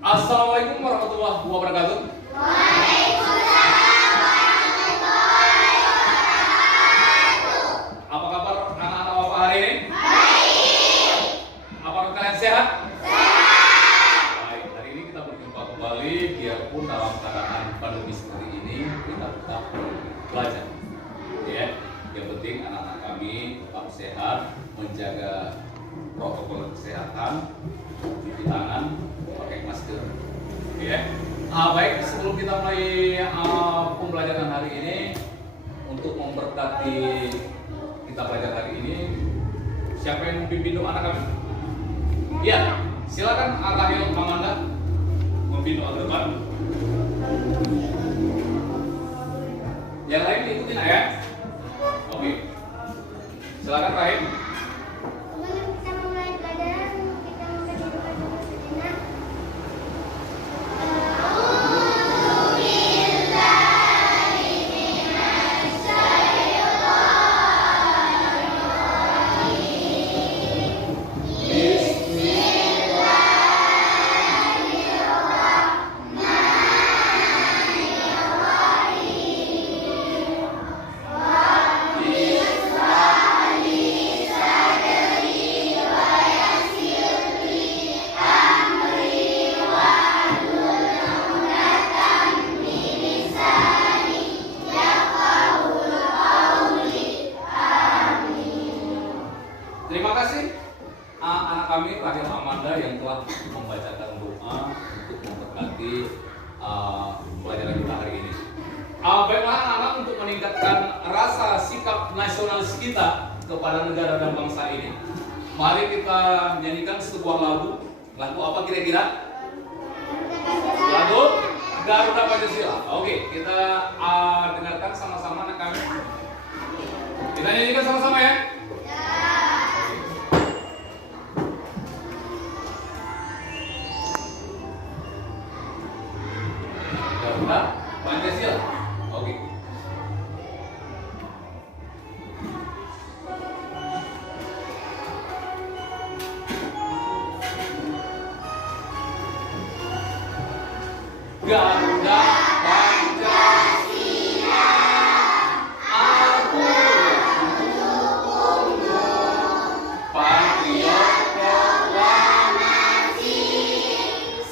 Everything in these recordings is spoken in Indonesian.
Assalamualaikum warahmatullahi wabarakatuh. Apa kabar anak-anak Bapak hari ini? Apakah kalian sehat? Baik, hari ini kita berjumpa kembali, biarpun dalam keadaan pandemi seperti ini, kita tetap belajar. Ya, yang penting anak-anak kami tetap sehat, menjaga protokol kesehatan, cuci tangan, pakai masker. Ya. Baik, sebelum kita mulai pembelajaran hari ini, untuk memberkati kita belajar hari ini, siapa yang memimpin doa anak kami? Ya, silakan Rahel Amanda memimpin doa depan. Yang lain ikutin ya. Oke. Silakan Rahel. Terima kasih anak kami Rahel Amanda yang telah membacakan doa untuk memberkati pelajaran kita hari ini. Baiklah anak-anak, untuk meningkatkan rasa sikap nasionalis kita kepada negara dan bangsa ini, mari kita nyanyikan sebuah lagu. Lagu apa kira-kira? Lagu Garuda Pancasila. Oke, kita dengarkan sama-sama anak kami. Kita nyanyikan sama-sama ya. Pancasila. Oke. Garuda Pancasila, aku mendukungmu, patriot proklamasi,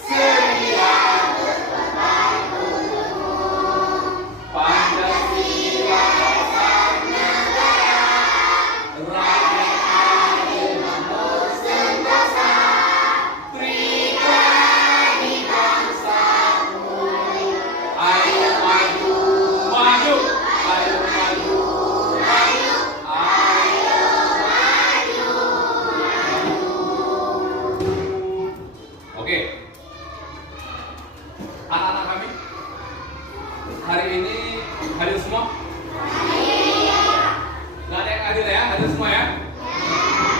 sedia berkorban untukmu. Pancasila dasar negara, rakyat adil nomor sentosa, pribadi bangsaku. Ayo maju, maju, ayo maju, maju, ayo maju, maju. Oke, anak-anak kami, hari ini hadir semua? Nggak ada yang hadir ya? Hadir semua ya?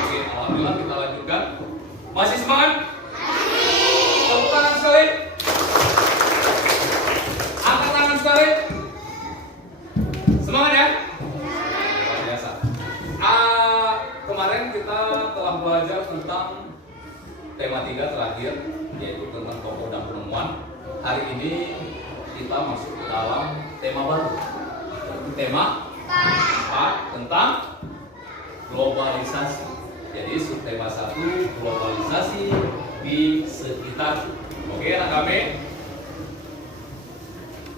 Oke, alhamdulillah, kita lanjutkan. Masih semangat? Tepuk tangan sekali. Angkat tangan sekali. Semangat ya? Luar biasa. Kemarin kita telah belajar tentang tema 3 terakhir, yaitu tentang tokoh dan penemuan. Hari ini kita masuk ke dalam tema baru, yaitu tema 4 tentang globalisasi. Jadi subtema 1, globalisasi di sekitar. Oke anak kami.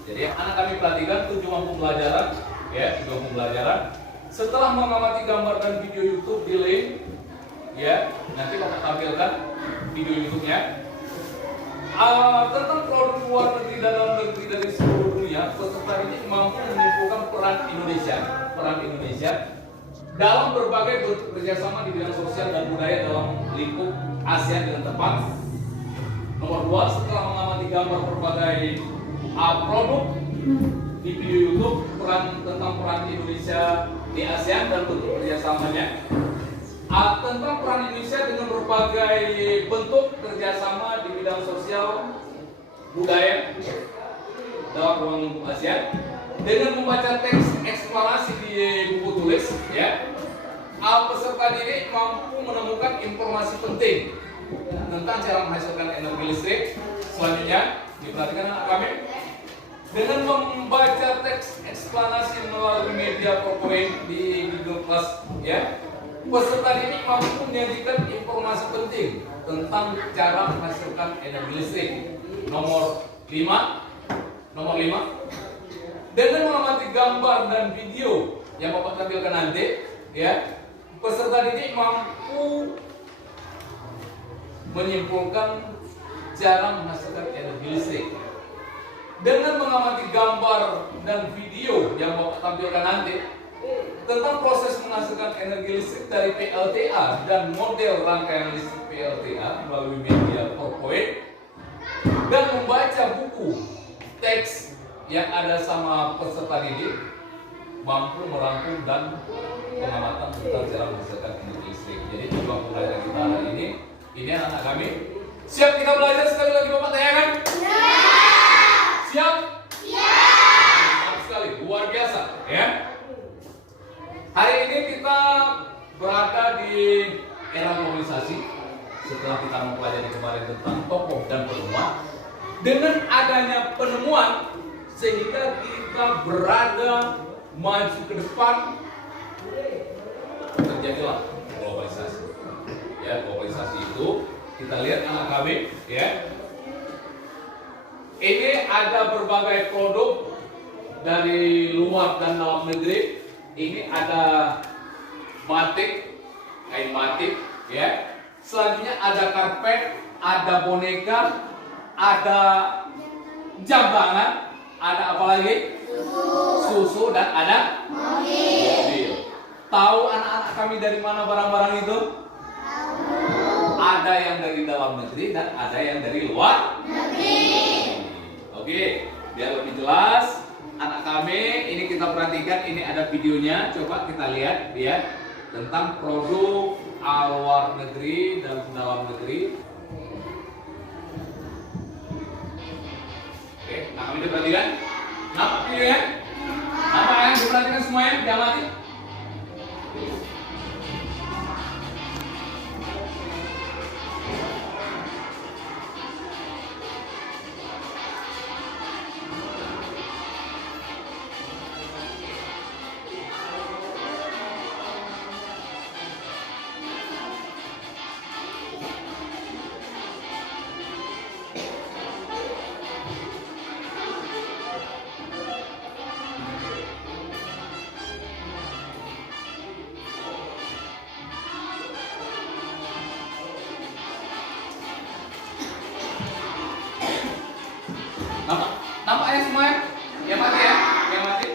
Jadi anak kami perhatikan tujuan pembelajaran, ya, tujuan pembelajaran. Setelah mengamati gambar dan video YouTube di link, ya, nanti Bapak tampilkan video YouTube-nya. Tentang produk luar negeri dan dalam negeri dari seluruh dunia, peserta ini mampu menyimpulkan peran Indonesia dalam berbagai bentuk kerjasama di bidang sosial dan budaya dalam lingkup ASEAN dengan tepat. Nomor 2, setelah mengamati gambar berbagai produk di video YouTube tentang peran Indonesia di ASEAN dan bentuk kerjasamanya, tentang peran Indonesia dengan berbagai bentuk kerjasama di bidang sosial budaya dalam ruang lingkup ASEAN, dengan membaca teks eksplanasi di buku tulis, ya, peserta didik mampu menemukan informasi penting tentang cara menghasilkan energi listrik Selanjutnya, diperhatikan anak kami. Dengan membaca teks eksplanasi melalui media PowerPoint di Google Class, ya, peserta didik mampu menyajikan informasi penting tentang cara menghasilkan energi listrik. Nomor 5, dengan mengamati gambar dan video yang Bapak tampilkan nanti, ya, peserta didik mampu menyimpulkan cara menghasilkan energi listrik. Dengan mengamati gambar dan video yang Bapak tampilkan nanti tentang proses menghasilkan energi listrik dari PLTA dan model rangkaian listrik PLTA melalui media PowerPoint, dan membaca buku teks yang ada sama peserta didik, mampu merangkum dan pengamatan tentang cara menghasilkan energi listrik. Jadi coba belajar kita hari ini anak-anak kami. Siap kita belajar sekali lagi Bapak tanyakan? Siap? Siap sekali, luar biasa, ya. Hari ini kita berada di era globalisasi. Setelah kita mempelajari kemarin tentang tokoh dan penemuan, dengan adanya penemuan sehingga kita berada maju ke depan, terjadilah globalisasi. Ya, globalisasi itu kita lihat anak kami, ya. Ini ada berbagai produk dari luar dan dalam negeri. Ini ada batik, kain batik, ya. Selanjutnya ada karpet, ada boneka, ada jam tangan, ada apa lagi? Susu dan ada mobil. Tahu anak-anak kami dari mana barang-barang itu? Ada yang dari dalam negeri dan ada yang dari luar negeri. Oke, biar lebih jelas anak kami, ini kita perhatikan, ini ada videonya, coba kita lihat ya, tentang produk luar negeri dan dalam negeri. Oke, anak kami diperhatikan. Nampak videonya? Nampak yang diperhatikan semuanya? Jangan mati. Nampak ya semuanya? Yang mati ya? Yang mati?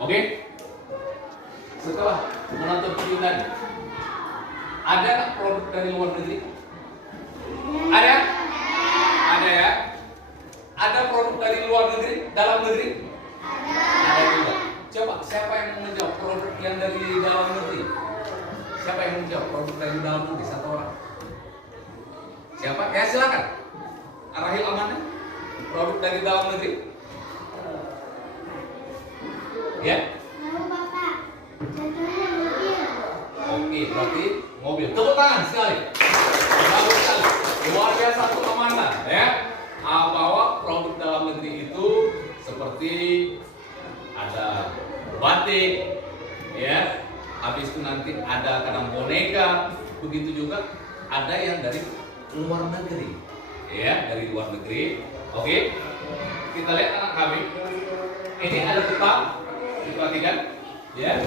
Oke? Setelah menonton video tadi, ada nggak produk dari luar negeri? Ada? Ada ya? Ada produk dari luar negeri, dalam negeri? Ada juga. Coba siapa yang mau menjawab produk yang dari dalam negeri? Siapa yang mau menjawab produk dari dalam negeri? Satu orang. Siapa? Ya silakan. Arahil Amanah. Produk dari dalam negeri. Ya? Oke, berarti mobil. Tepuk tangan sekali. Bagus sekali. Luar biasa untuk Amanda, ya. Bahwa produk dalam negeri itu seperti ada batik, ya. Habis itu nanti ada kadang boneka, begitu juga ada yang dari luar negeri, ya, dari luar negeri. Oke, kita lihat anak kami. Ini ada peta, diperhatikan, ya.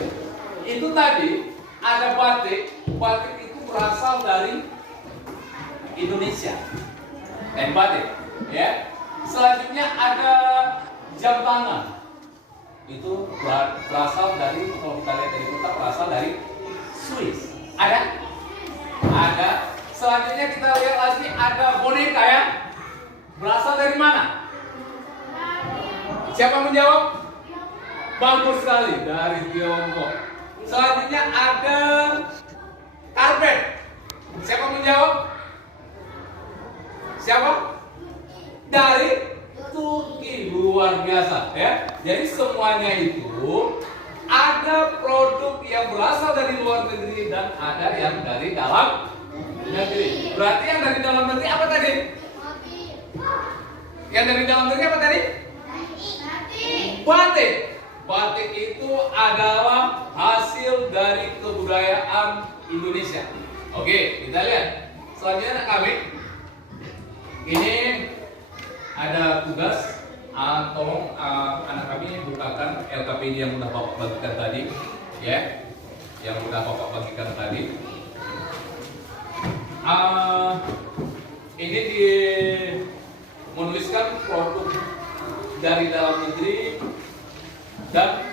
Itu tadi ada batik, batik itu berasal dari Indonesia, kain batik, ya. Selanjutnya ada jam tangan, itu berasal dari, kalau kita lihat dari peta, berasal dari Swiss. Ada? Ada. Selanjutnya kita lihat lagi ada boneka ya, berasal dari mana? Siapa menjawab? Bagus sekali dari Tiongkok. Selanjutnya ada karpet. Siapa menjawab? Siapa? Dari Turki. Luar biasa ya. Jadi semuanya itu ada produk yang berasal dari luar negeri dan ada yang dari dalam negeri. Berarti yang dari dalam negeri apa tadi? Yang dari dalam negeri apa tadi? Batik. Batik itu adalah hasil dari kebudayaan Indonesia. Oke, kita lihat. Selanjutnya anak kami. Ini ada tugas. Tolong anak kami bukakan LKPD yang sudah Bapak bagikan tadi, ya, yang sudah Bapak bagikan tadi. Ini menuliskan produk dari dalam negeri dan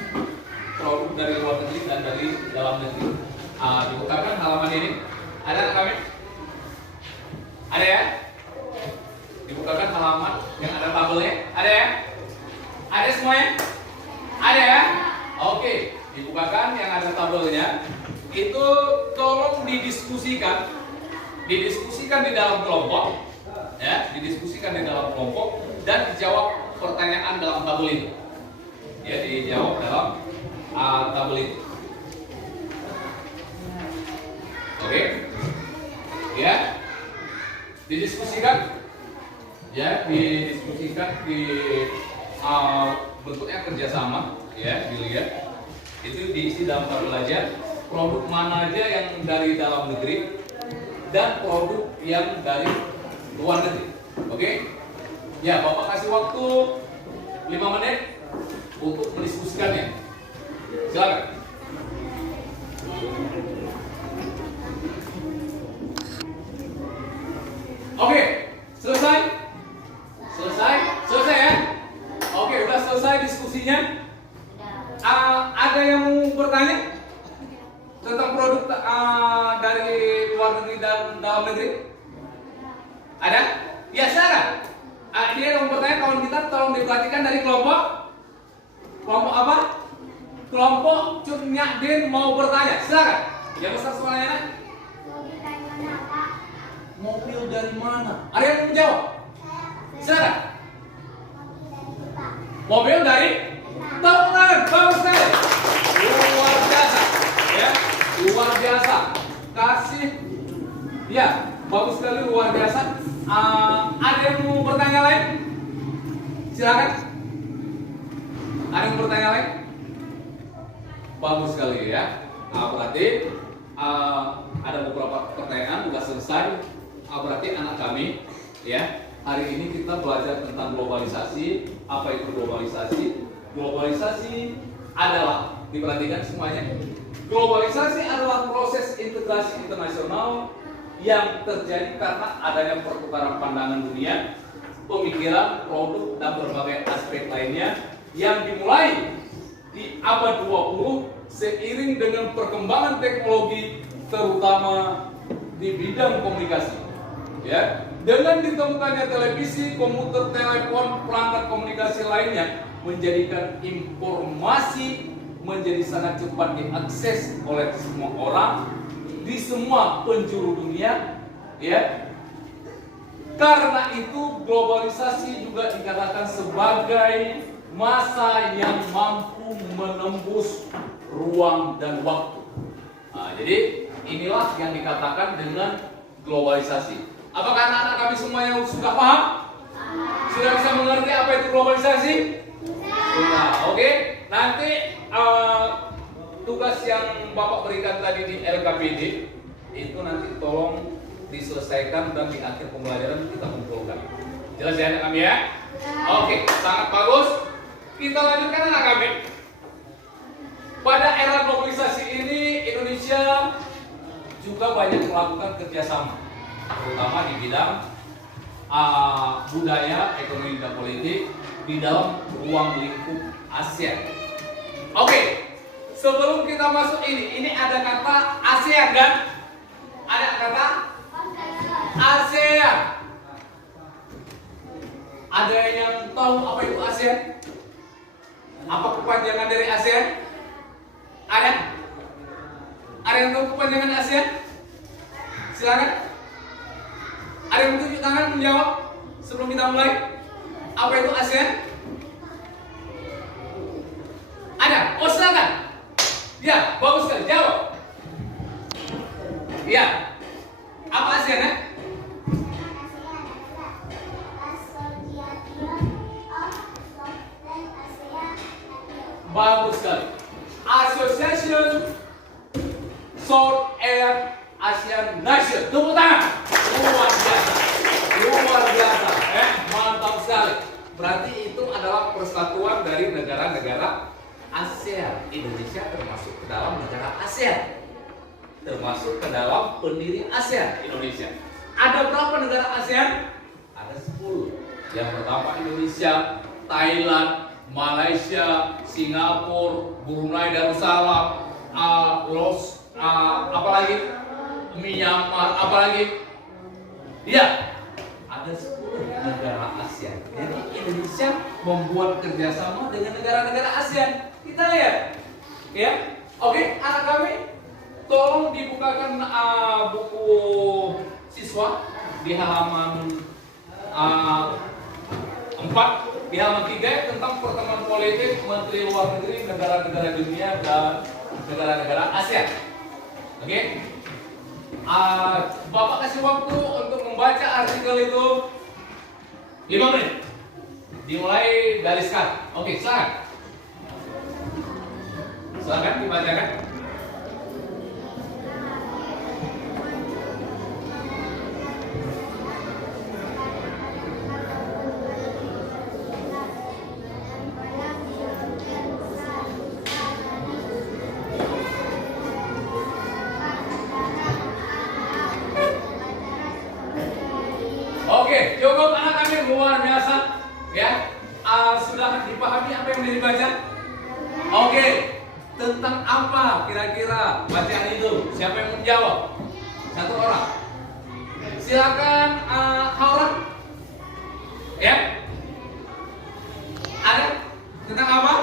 produk dari luar negeri dan dari dalam negeri. Dibukakan halaman ini. Ada anak kami? Ada ya? Dibukakan halaman yang ada tabelnya. Ada ya? Ada semuanya? Ada ya? Oke, dibukakan yang ada tabelnya. Itu tolong didiskusikan. Didiskusikan di dalam kelompok. Ya, didiskusikan di dalam kelompok dan dijawab pertanyaan dalam tabel itu. Ya, dijawab dalam tabel itu. Oke. Ya. Didiskusikan. Ya, didiskusikan di bentuknya kerjasama, ya, dilihat. Itu diisi dalam tabel aja. Produk mana aja yang dari dalam negeri dan produk yang dari luar negeri. Oke? Ya, Bapak kasih waktu 5 menit untuk mendiskusikannya. Silakan. Oke, selesai? Selesai ya? Oke, udah selesai diskusinya. Ada yang mau bertanya tentang produk dari luar negeri dan dalam negeri? Ada? Ya, silakan. Dia yang mau bertanya, kawan kita tolong diperhatikan dari kelompok apa? Kelompok Cunnyadin mau bertanya. Silakan. Yang besar suaranya. Mobil dari mana? Ada yang mau menjawab? Silakan. Mobil dari Thailand. Bagus sekali. Luar biasa. Ya, luar biasa. Kasih. Ya, bagus sekali, luar biasa. Ada yang mau bertanya lain? Silakan. Ada yang mau bertanya lain? Bagus sekali ya. Berarti ada beberapa pertanyaan sudah selesai. Berarti anak kami, ya, hari ini kita belajar tentang globalisasi. Apa itu globalisasi? Globalisasi adalah, diperhatikan semuanya. Globalisasi adalah proses integrasi internasional yang terjadi karena adanya pertukaran pandangan dunia, pemikiran, produk, dan berbagai aspek lainnya yang dimulai di abad 20 seiring dengan perkembangan teknologi, terutama di bidang komunikasi. Ya, dengan ditemukannya televisi, komputer, telepon, perangkat komunikasi lainnya menjadikan informasi menjadi sangat cepat diakses oleh semua orang di semua penjuru dunia, ya. Karena itu globalisasi juga dikatakan sebagai masa yang mampu menembus ruang dan waktu. Jadi inilah yang dikatakan dengan globalisasi. Apakah anak-anak kami semuanya sudah paham? Sudah bisa mengerti apa itu globalisasi? Sudah. Oke. Nanti tugas yang Bapak berikan tadi di LKPD itu nanti tolong diselesaikan dan di akhir pembelajaran kita kumpulkan. Jelas ya anak kami ya? Oke, sangat bagus. Kita lanjutkan anak kami. Pada era globalisasi ini Indonesia juga banyak melakukan kerjasama, terutama di bidang budaya, ekonomi, dan politik di dalam ruang lingkup ASEAN. Oke, sebelum kita masuk ini ada kata ASEAN kan? Ada kata ASEAN. Ada yang tahu apa itu ASEAN? Apa kepanjangan dari ASEAN? Ada? Ada yang tahu kepanjangan ASEAN? Silakan. Ada yang tunjuk tangan menjawab sebelum kita mulai? Apa itu ASEAN? Ada? Oh silakan. Ya, bagus sekali. Jawab. Ya. Apa ASEAN ya? Bagus sekali. Association South Air Asian Nation. Tepuk tangan. Luar biasa. Luar biasa. Mantap sekali. Berarti itu adalah persatuan dari negara-negara ASEAN. Indonesia termasuk ke dalam negara ASEAN. Termasuk ke dalam pendiri ASEAN Indonesia. Ada berapa negara ASEAN? Ada 10. Yang pertama Indonesia, Thailand, Malaysia, Singapura, Brunei Darussalam, apalagi Myanmar, apalagi? Ya, ada 10 negara ASEAN. Jadi Indonesia membuat kerjasama dengan negara-negara ASEAN. Kita lihat, ya. Oke, anak kami, tolong dibukakan buku siswa di halaman 4. Di halaman 3 tentang pertemuan politik Menteri Luar Negeri negara-negara dunia dan negara-negara ASEAN. Oke? Bapak kasih waktu untuk membaca artikel itu 5 menit. Dimulai dari sekarang. Oke, silakan. Silakan dibacakan. Oke, cukup anak kami, luar biasa, ya. Sudah dipahami apa yang dibaca? Oke, tentang apa kira-kira bacaan itu? Siapa yang menjawab? Satu orang. Silakan, Haura. Ya. Ada tentang apa?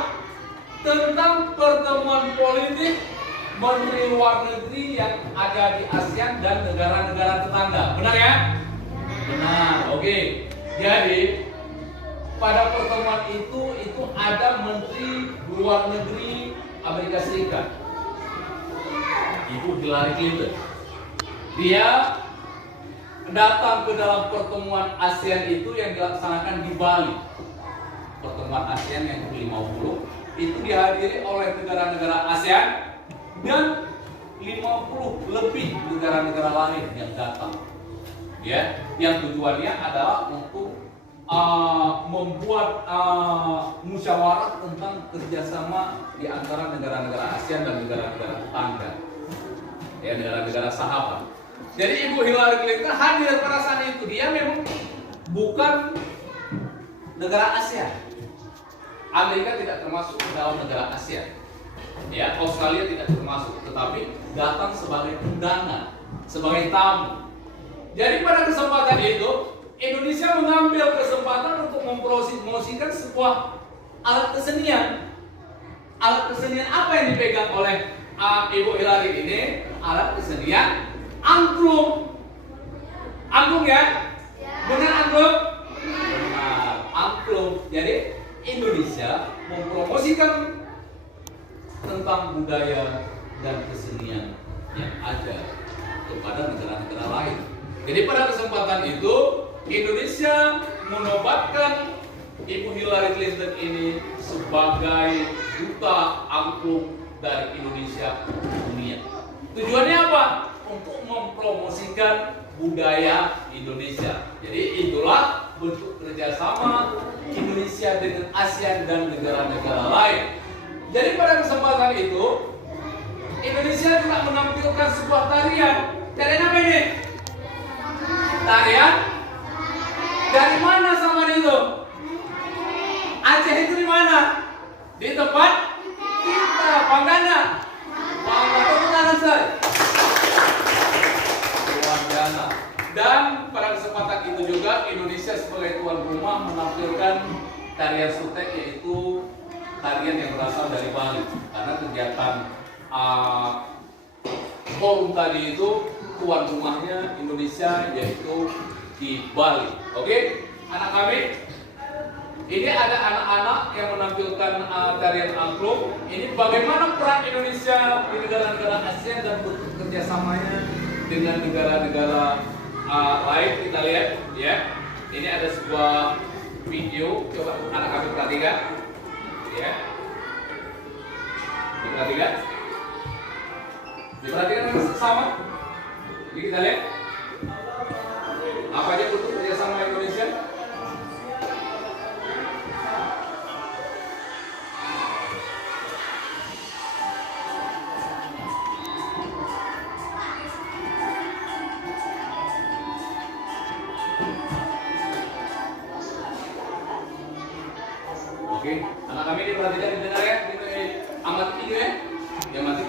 Tentang pertemuan politik Menteri Luar Negeri yang ada di ASEAN dan negara-negara tetangga. Benar ya? Benar, oke. Jadi pada pertemuan itu ada Menteri Luar Negeri Amerika Serikat, Ibu Hillary Clinton. Dia datang ke dalam pertemuan ASEAN itu yang dilaksanakan di Bali. Pertemuan ASEAN yang ke-50 itu dihadiri oleh negara-negara ASEAN dan 50 lebih negara-negara lain yang datang. Ya, yang tujuannya adalah untuk membuat musyawarah tentang kerjasama di antara negara-negara ASEAN dan negara-negara tetangga, ya, negara-negara sahabat. Jadi Ibu Hillary Clinton hadir pada saat itu. Dia memang bukan negara ASEAN. Amerika tidak termasuk ke dalam negara ASEAN. Ya, Australia tidak termasuk, tetapi datang sebagai undangan, sebagai tamu. Jadi pada kesempatan itu Indonesia mengambil kesempatan untuk mempromosikan sebuah alat kesenian. Alat kesenian apa yang dipegang oleh Ibu Hillary ini? Alat kesenian angklung. Angklung ya? Benar angklung? Benar, angklung. Jadi Indonesia mempromosikan tentang budaya dan kesenian yang ada kepada negara-negara lain. Jadi pada kesempatan itu Indonesia menobatkan Ibu Hillary Clinton ini sebagai duta angklung dari Indonesia ke dunia. Tujuannya apa? Untuk mempromosikan budaya Indonesia. Jadi itulah bentuk kerjasama Indonesia dengan ASEAN dan negara-negara lain. Jadi pada kesempatan itu Indonesia juga menampilkan sebuah tarian. Tarian apa ini? Tarian dari mana sama itu? Aceh itu di mana? Di tempat kita, Panggana. Panggana saya. Luar biasa. Dan pada kesempatan itu juga Indonesia sebagai tuan rumah menampilkan tarian sutek, yaitu tarian dari Bali karena kegiatan forum tadi itu tuan rumahnya Indonesia yaitu di Bali. Oke, anak kami, ini ada anak-anak yang menampilkan tarian angklung. Ini bagaimana peran Indonesia di negara-negara ASEAN dan kerjasamanya dengan negara-negara lain. Kita lihat ya. Ini ada sebuah video, coba anak kami perhatikan ya. Diperhatikan sama. Jadi kita lihat apa aja bentuk kerjasama Indonesia. Oke, anak kami diperhatikan, didengar ya, amati video ya, amati.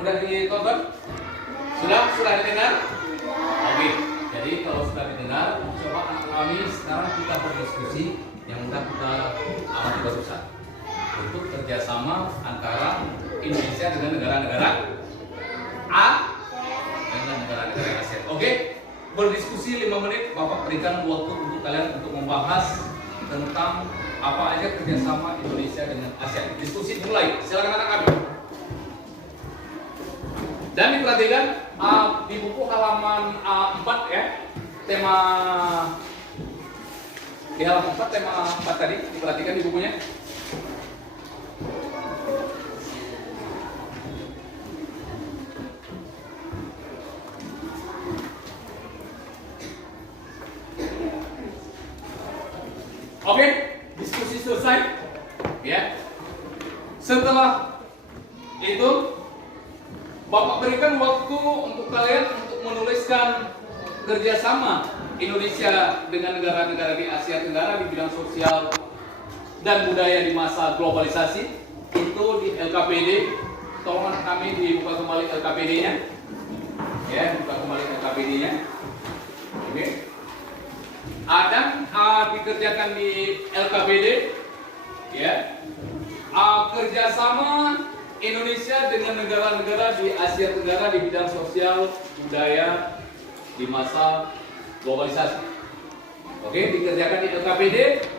Sudah ditonton? Sudah didengar? Oke. Jadi kalau sudah didengar, coba anak kami sekarang kita berdiskusi yang mudah kita amati barusan. Untuk kerjasama antara Indonesia dengan negara-negara dengan negara-negara ASEAN. Oke. Berdiskusi 5 menit, Bapak berikan waktu untuk kalian untuk membahas tentang apa aja kerjasama Indonesia dengan ASEAN. Diskusi mulai. Silakan anak kami. Dan diperhatikan di buku halaman 4 ya, tema di halaman 4 tema 4 tadi diperhatikan di bukunya. Oke, diskusi selesai ya. Setelah itu Bapak berikan waktu untuk kalian untuk menuliskan kerjasama Indonesia dengan negara-negara di Asia Tenggara di bidang sosial dan budaya di masa globalisasi. Itu di LKPD. Tolong kami dibuka kembali LKPD-nya. Ya, buka kembali LKPD-nya. Oke. Dan dikerjakan di LKPD. Ya. Kerjasama Indonesia dengan negara-negara di Asia Tenggara di bidang sosial budaya di masa globalisasi. Oke, dikerjakan di LKPD.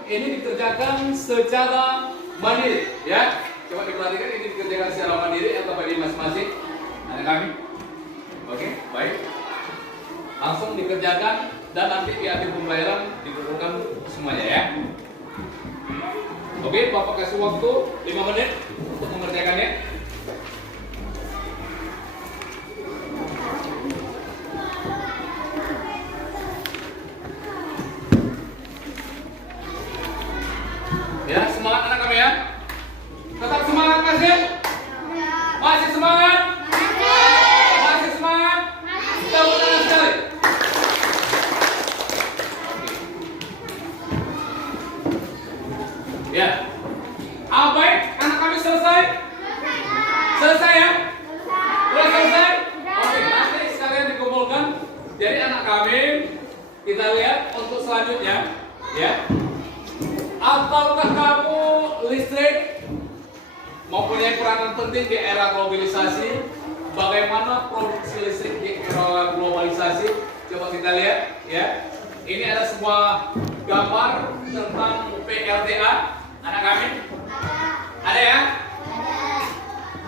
Ini dikerjakan secara mandiri, ya. Coba diperhatikan, ini dikerjakan secara mandiri LKPD masing-masing anak kami. Oke, baik. Langsung dikerjakan dan nanti di akhir pembelajaran dikumpulkan semuanya ya. Oke, Bapak kasih waktu 5 menit untuk mengerjakannya. Ya, semangat anak kami ya. Tetap semangat masih? Masih semangat? Masih semangat? Tepuk tangan sekali. Ya. Baik, anak kami selesai? Selesai ya? Sudah selesai? Oke, nanti sekalian dikumpulkan. Jadi anak kami, kita lihat untuk selanjutnya, ya. Ataukah kamu listrik mempunyai peranan penting di era globalisasi? Bagaimana produksi listrik di era globalisasi? Coba kita lihat, ya. Ini ada sebuah gambar tentang PLTA. Anak kami? Ada ya?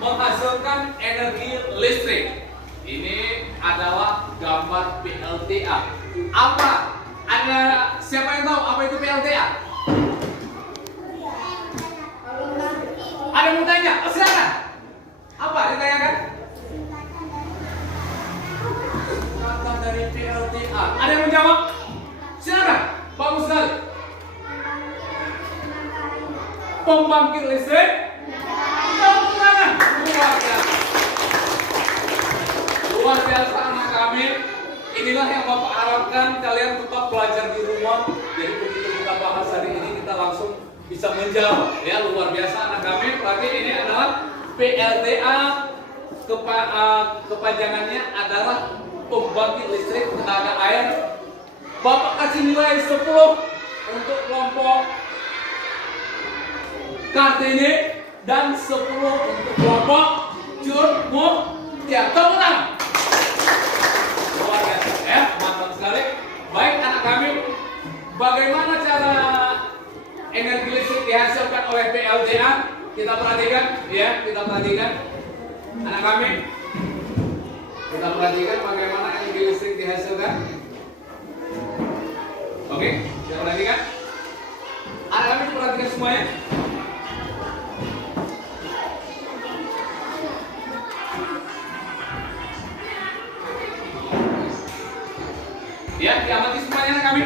Menghasilkan energi listrik. Ini adalah gambar PLTA. Apa? Ada siapa yang tahu apa itu PLTA? Ada yang mau tanya? Oh, silakan. Apa ditanyakan? Kata dari PLTA. Ada yang menjawab? Silakan. Bagus sekali. Pembangkit listrik. Tepuk tangan. Luar biasa. Luar biasa anak kami. Inilah yang Bapak harapkan kalian tetap belajar di rumah. Jadi begitu kita bahas hari ini kita langsung bisa menjawab. Ya, luar biasa anak kami. Berarti ini adalah PLTA. Kepanjangannya adalah pembangkit listrik tenaga air. Bapak kasih nilai 10 untuk kelompok Kartini dan 10 untuk kelompok Curmutia. Tepuk tangan. Luar biasa ya, mantap sekali. Baik anak kami, bagaimana cara energi listrik dihasilkan oleh PLTA? Kita perhatikan, ya, kita perhatikan. Anak kami, kita perhatikan bagaimana energi listrik dihasilkan. Oke, kita perhatikan. Anak kami perhatikan semuanya. Ya, diamati semuanya anak kami.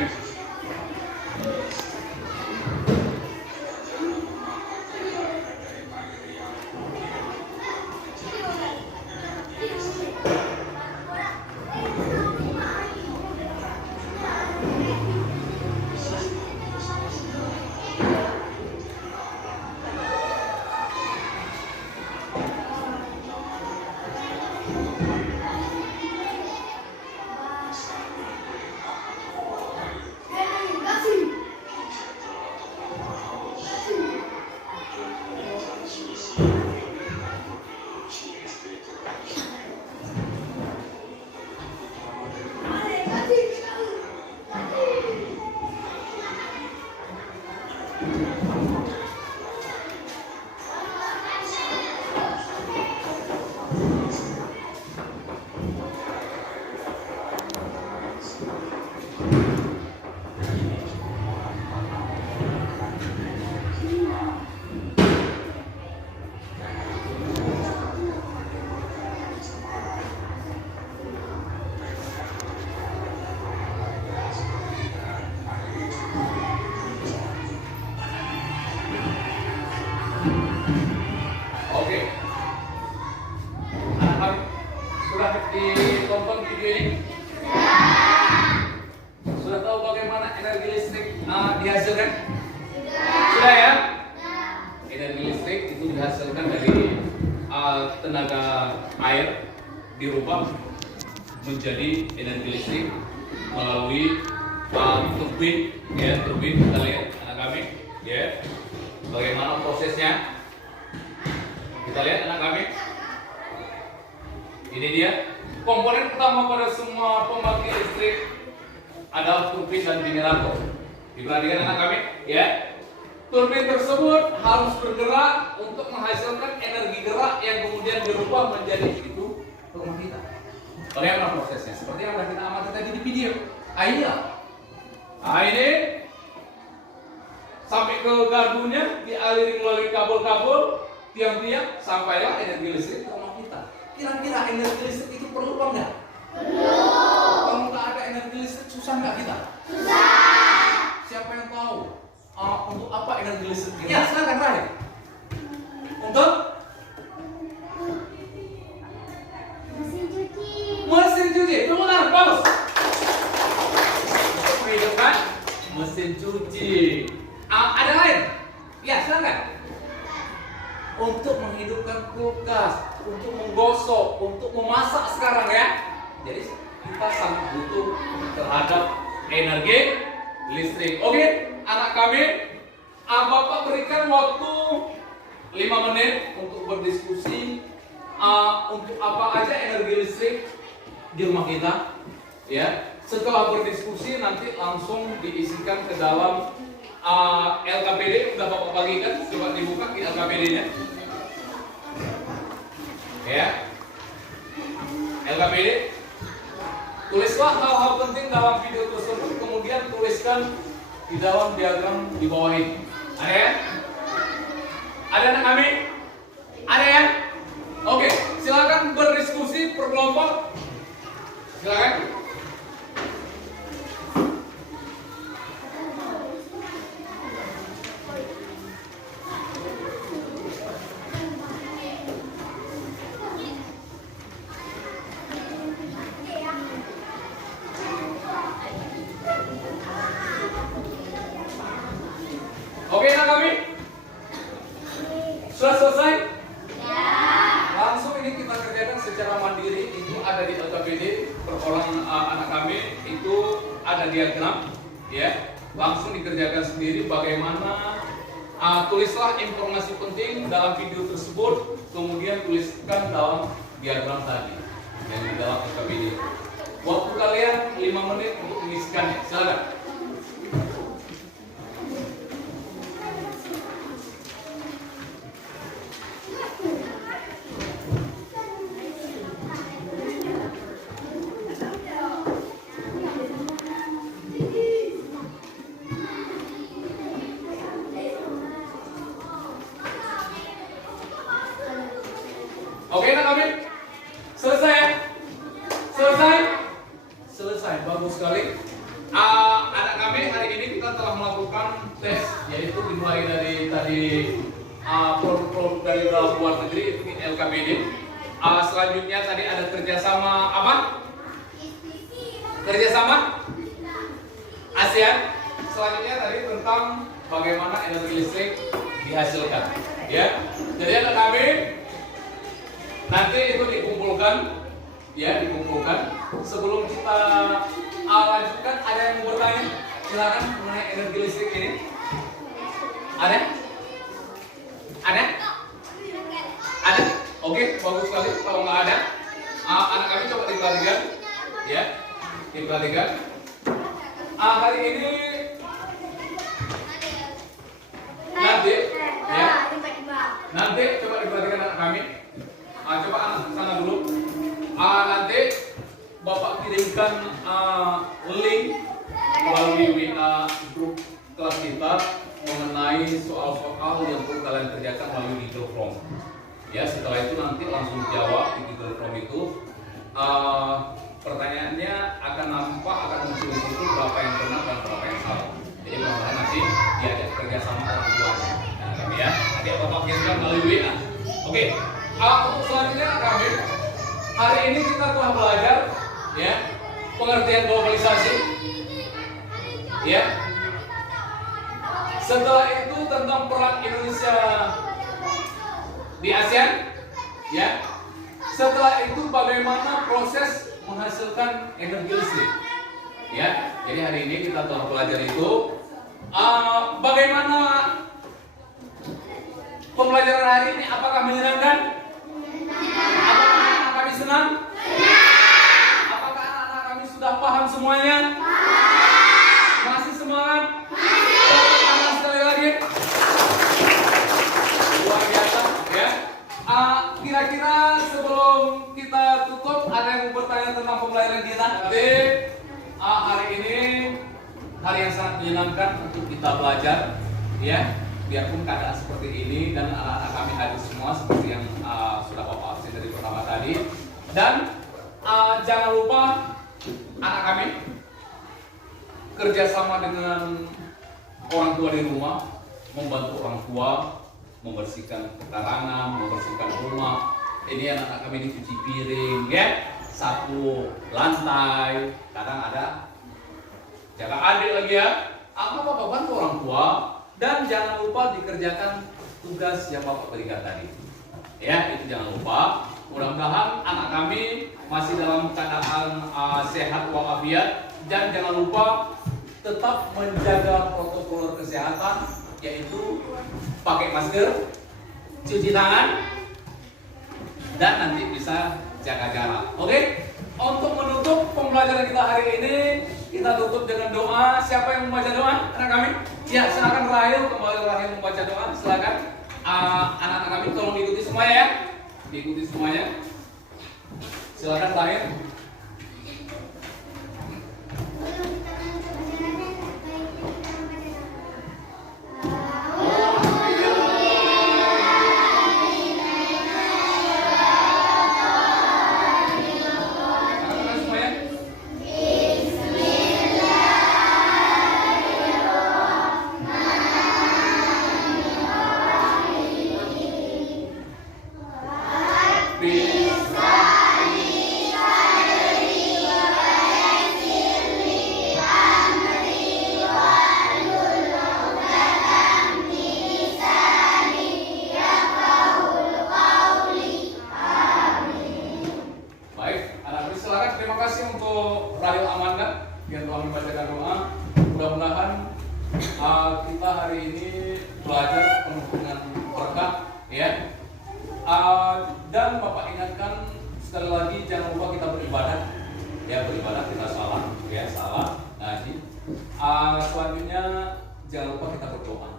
Ditonton video ini? Sudah tahu bagaimana energi listrik dihasilkan? Sudah ya? Energi listrik itu dihasilkan dari tenaga air dirubah menjadi energi listrik melalui turbin, ya, turbin. Kita lihat anak kami, ya, bagaimana prosesnya. Kita lihat anak kami. Ini dia komponen utama pada semua pembangkit listrik adalah turbin dan generator. Diperhatikan anak kami, ya. Turbin tersebut harus bergerak untuk menghasilkan energi gerak yang kemudian dirubah menjadi itu pembangkitan. Bagaimana prosesnya? Seperti yang sudah kita amati tadi di video. Ini sampai ke gardunya, dialiri melalui kabel-kabel, tiang-tiang, sampailah energi listrik ke rumah kita. Kira-kira energi listrik itu perlu apa enggak? Perlu. Kalau nggak ada energi listrik susah nggak kita? Susah. Siapa yang tahu untuk apa energi listrik? Ya, silakan Rahim. Untuk mesin cuci. Mesin cuci. Tunggu tangan, bagus. Untuk menghidupkan mesin cuci. Ada lain Ya, silakan. Untuk menghidupkan kulkas, untuk menggosok, untuk memasak sekarang ya. Jadi kita sangat butuh terhadap energi listrik. Oke, anak kami, Bapak berikan waktu 5 menit untuk berdiskusi untuk apa aja energi listrik di rumah kita. Ya, setelah berdiskusi nanti langsung diisikan ke dalam LKPD. Udah Bapak bagikan, coba dibuka di LKPD-nya. Ya, LKPD. Tulislah hal-hal penting dalam video tersebut, kemudian tuliskan di dalam diagram di bawah ini. Ada ya? Ada anak kami? Ada ya? Oke, silakan berdiskusi per kelompok. Silakan. Oke, anak kami? Sudah selesai? Ya. Langsung ini kita kerjakan secara mandiri. Itu ada di LKPD per orang anak kami itu ada diagram, ya. Langsung dikerjakan sendiri bagaimana. Tulislah informasi penting dalam video tersebut, kemudian tuliskan dalam diagram tadi yang di dalam LKPD. Waktu kalian 5 menit untuk mengisikannya. Silakan. Oke, anak kami? Selesai ya? Selesai? Selesai, bagus sekali. Anak kami, hari ini kita telah melakukan tes, yaitu dimulai dari tadi produk-produk dari luar negeri, itu di LKPD. Selanjutnya tadi ada kerjasama apa? Kerjasama ASEAN. Selanjutnya tadi tentang bagaimana energi listrik dihasilkan. Ya, jadi anak kami nanti itu dikumpulkan, ya dikumpulkan. Sebelum kita lanjutkan, ada yang mau bertanya? Silakan mengenai energi listrik ini. Ada? Ada? Ada? Oke, bagus sekali. Kalau nggak ada, anak kami coba diperhatikan, ya, diperhatikan. Hari ini nanti, ya, nanti coba diperhatikan anak kami. Coba anak sana dulu. Nanti Bapak kirimkan link melalui WA grup kelas kita mengenai soal-soal yang perlu kalian kerjakan melalui Google Form. Ya, setelah itu nanti langsung jawab di Google Form itu. Pertanyaannya akan nampak, akan muncul di situ berapa yang benar dan berapa yang salah. Jadi mudah-mudahan nanti diajak kerjasama orang tuanya. Nah, kami ya, nanti Bapak kirimkan melalui WA. Oke. Untuk selanjutnya kami hari ini kita telah belajar, ya, pengertian globalisasi, ya. Setelah itu tentang peran Indonesia di ASEAN, ya. Setelah itu bagaimana proses menghasilkan energi listrik, ya. Jadi hari ini kita telah belajar itu bagaimana pembelajaran hari ini. Apakah menyenangkan? Apakah anak kami senang? Apakah anak-anak kami sudah paham semuanya? Masih semangat? Tepuk tangan sekali lagi. Luar biasa, ya. Kira-kira sebelum kita tutup, ada yang mau bertanya tentang pembelajaran kita? Jadi hari ini hari yang sangat menyenangkan untuk kita belajar, ya. Biarpun keadaan seperti ini dan anak-anak kami hadir semua seperti yang sudah Bapak absen dari pertama tadi. Dan jangan lupa anak kami kerjasama dengan orang tua di rumah, membantu orang tua membersihkan pekarangan, membersihkan rumah. Ini anak-anak kami dicuci piring, ya, sapu lantai, kadang ada jaga adik lagi ya. Apa Bapak bantu orang tua dan jangan lupa dikerjakan tugas yang Bapak berikan tadi. Ya, itu jangan lupa. Mudah-mudahan anak kami masih dalam keadaan sehat walafiat, dan jangan lupa tetap menjaga protokol kesehatan, yaitu pakai masker, cuci tangan, dan nanti bisa jaga jarak. Oke? Untuk menutup pembelajaran kita hari ini, kita tutup dengan doa. Siapa yang membaca doa? Anak kami? Ya, silakan Rahel, kembali Rahel membaca doa. Silakan. Anak-anak kami tolong diikuti semuanya ya. Diikuti semuanya. Silakan Rahel. Kita hari ini belajar penuh dengan berkah ya. Dan Bapak ingatkan sekali lagi, jangan lupa kita beribadah ya, beribadah kita salah ya, salah ngaji. Selanjutnya jangan lupa kita berdoa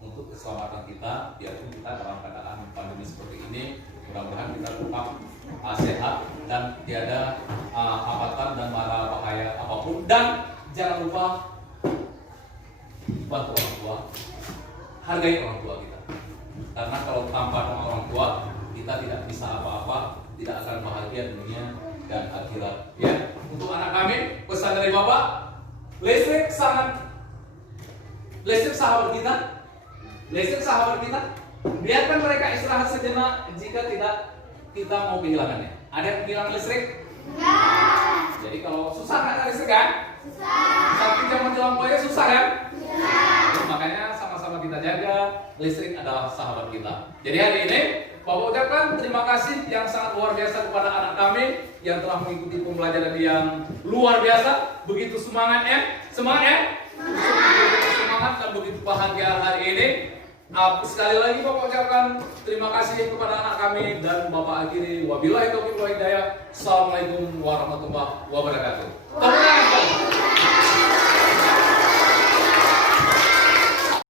untuk keselamatan kita, biarpun kita dalam keadaan pandemi seperti ini. Mudah-mudahan kita tetap sehat dan tiada hambatan dan mara bahaya apapun. Dan jangan lupa bantu orang tua, hargai orang tua kita. Karena kalau tanpa orang tua, kita tidak bisa apa-apa, tidak akan bahagia dunia dan akhirat. Ya, untuk anak kami, pesan dari Bapak, listrik sahabat kita, listrik sahabat kita. Biarkan mereka istirahat sejenak jika tidak kita mau kehilangannya. Ada yang kehilangan listrik? Enggak. Jadi kalau susah nggak ada listrik kan? Susah. Tapi zaman Lampaunya susah kan? Susah. Makanya sama-sama kita jaga, listrik adalah sahabat kita. Jadi hari ini Bapak ucapkan terima kasih yang sangat luar biasa kepada anak kami yang telah mengikuti pembelajaran yang luar biasa. Begitu semangatnya, semangat ya? Begitu semangat dan begitu bahagia hari ini. Sekali lagi Bapak ucapkan terima kasih kepada anak kami, dan Bapak akhiri wabillahi taufiq wal hidayah. Assalamualaikum warahmatullahi wabarakatuh.